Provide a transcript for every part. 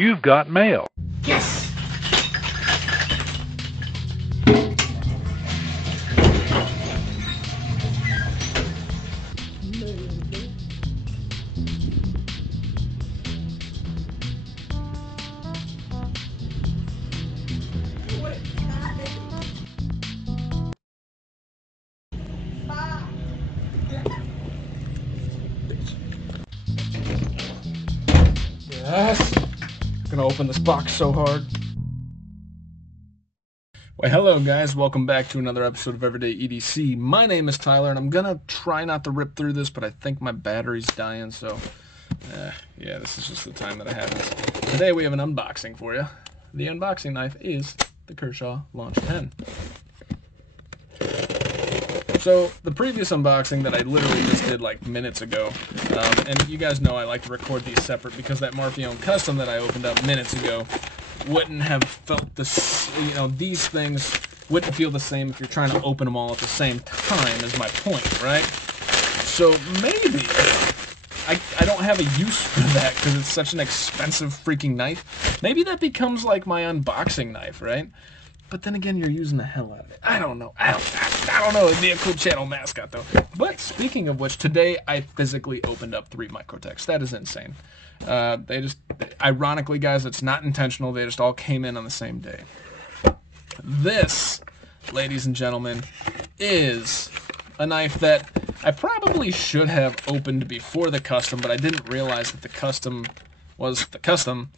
You've got mail. Yes! Yes. I'm gonna open this box so hard. Well, hello guys, welcome back to another episode of Everyday EDC. My name is Tyler, and I'm gonna try not to rip through this, but I think my battery's dying, so yeah, this is just the time that I have this. Today we have an unboxing for you. The unboxing knife is the Kershaw Launch 10. So, the previous unboxing that I literally just did like minutes ago, and you guys know I like to record these separate because that Murphy-owned custom that I opened up minutes ago wouldn't have felt this, these things wouldn't feel the same if you're trying to open them all at the same time, is my point, right? So maybe I don't have a use for that because it's such an expensive freaking knife. Maybe that becomes like my unboxing knife, right? But then again, you're using the hell out of it. I don't know. I don't know. It'd be a cool channel mascot, though. But speaking of which, today I physically opened up 3 Microtechs. That is insane. Ironically, guys, it's not intentional. They just all came in on the same day. This, ladies and gentlemen, is a knife that I probably should have opened before the custom, but I didn't realize that the custom was the custom,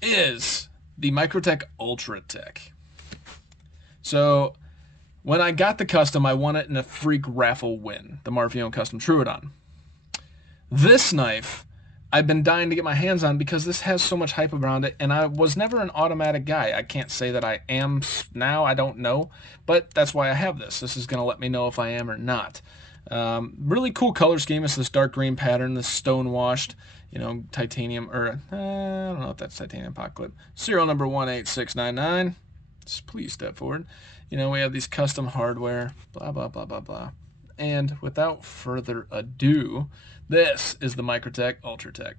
is the Microtech Ultratech. So, when I got the custom, I won it in a freak raffle win, the Murphy-owned custom Troodon. This knife, I've been dying to get my hands on because this has so much hype around it, and I was never an automatic guy. I can't say that I am now, I don't know, but that's why I have this. This is going to let me know if I am or not. Really cool color scheme. It's this dark green pattern, this stone-washed, titanium, or I don't know if that's titanium pot clip. Serial number 18699. Please step forward. We have these custom hardware, blah, blah, blah, blah, blah. And without further ado, this is the Microtech Ultratech.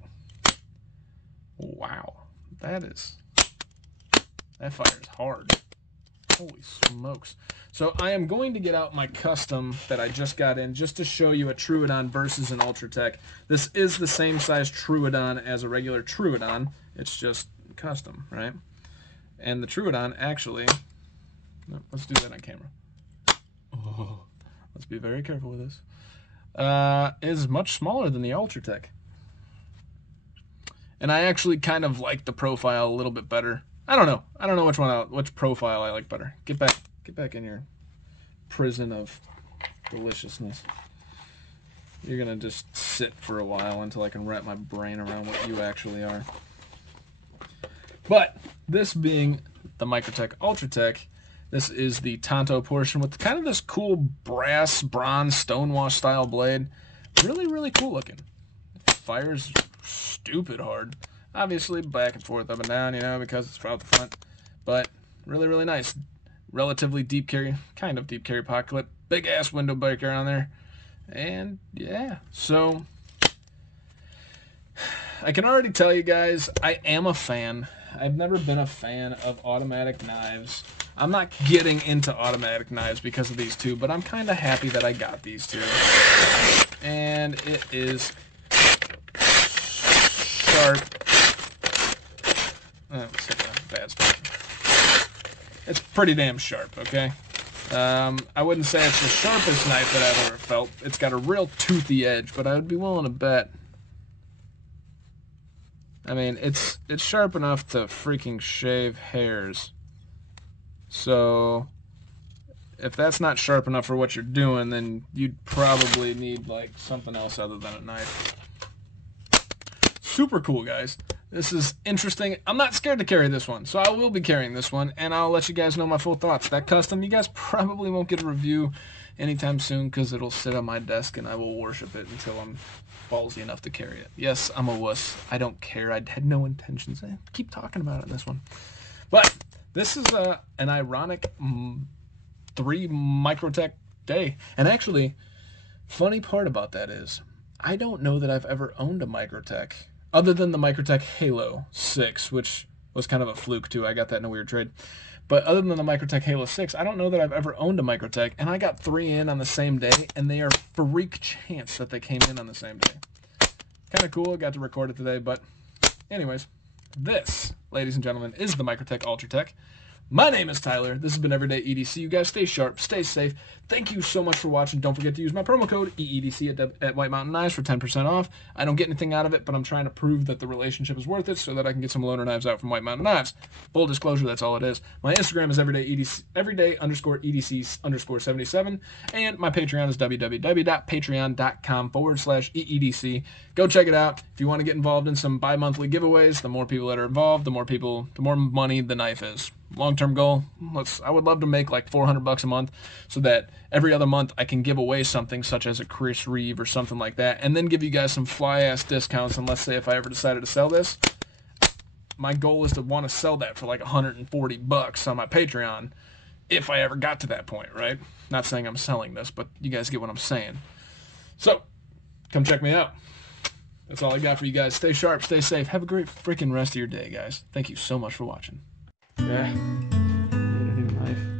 Wow. That fires hard. Holy smokes. So I am going to get out my custom that I just got in just to show you a Troodon versus an Ultratech. This is the same size Troodon as a regular Troodon. It's just custom, right? And the Troodon actually, no, let's do that on camera. Oh, let's be very careful with this. Is much smaller than the Ultratech. And I actually kind of like the profile a little bit better. I don't know which profile I like better. Get back in your prison of deliciousness. You're gonna just sit for a while until I can wrap my brain around what you actually are. But this being the Microtech Ultratech, this is the Tonto portion with kind of this cool brass, bronze, stonewash style blade. Really, really cool looking. Fires stupid hard. Obviously back and forth, up and down, because it's out the front. But really, really nice. Relatively deep carry, kind of deep carry pot clip. Big ass window breaker on there. And yeah, so I can already tell you guys, I am a fan. I've never been a fan of automatic knives. I'm not getting into automatic knives because of these two, but I'm kind of happy that I got these two. And it is sharp. Oh, it's such a bad spot. It's pretty damn sharp, okay? I wouldn't say it's the sharpest knife that I've ever felt. It's got a real toothy edge, but I would be willing to bet. I mean, it's sharp enough to freaking shave hairs. So, if that's not sharp enough for what you're doing, then you'd probably need, like, something else other than a knife. Super cool, guys. This is interesting. I'm not scared to carry this one, so I will be carrying this one, and I'll let you guys know my full thoughts. That custom, you guys probably won't get a review anytime soon because it'll sit on my desk and I will worship it until I'm ballsy enough to carry it. Yes, I'm a wuss. I don't care. I had no intentions. I keep talking about it in this one. But this is an ironic 3 Microtech day. And actually, funny part about that is, I don't know that I've ever owned a Microtech other than the Microtech Halo 6, which was kind of a fluke too. I got that in a weird trade. But other than the Microtech Halo 6, I don't know that I've ever owned a Microtech, and I got 3 in on the same day, and they are freak chance that they came in on the same day. Kind of cool. I got to record it today, but anyways, this, ladies and gentlemen, is the Microtech Ultratech. My name is Tyler. This has been Everyday EDC. You guys stay sharp, stay safe. Thank you so much for watching. Don't forget to use my promo code EEDC at White Mountain Knives for 10% off. I don't get anything out of it, but I'm trying to prove that the relationship is worth it so that I can get some loaner knives out from White Mountain Knives. Full disclosure, that's all it is. My Instagram is everyday_EDC_77, and my Patreon is www.patreon.com/EEDC. Go check it out. If you want to get involved in some bi-monthly giveaways, the more people that are involved, the more money the knife is. Long-term goal, I would love to make like $400 a month so that every other month I can give away something such as a Chris Reeve or something like that, and then give you guys some fly-ass discounts. And let's say if I ever decided to sell this, my goal is to want to sell that for like $140 on my Patreon if I ever got to that point, right? Not saying I'm selling this, but you guys get what I'm saying. So, come check me out. That's all I got for you guys. Stay sharp, stay safe. Have a great freaking rest of your day, guys. Thank you so much for watching. Yeah. Need a new knife.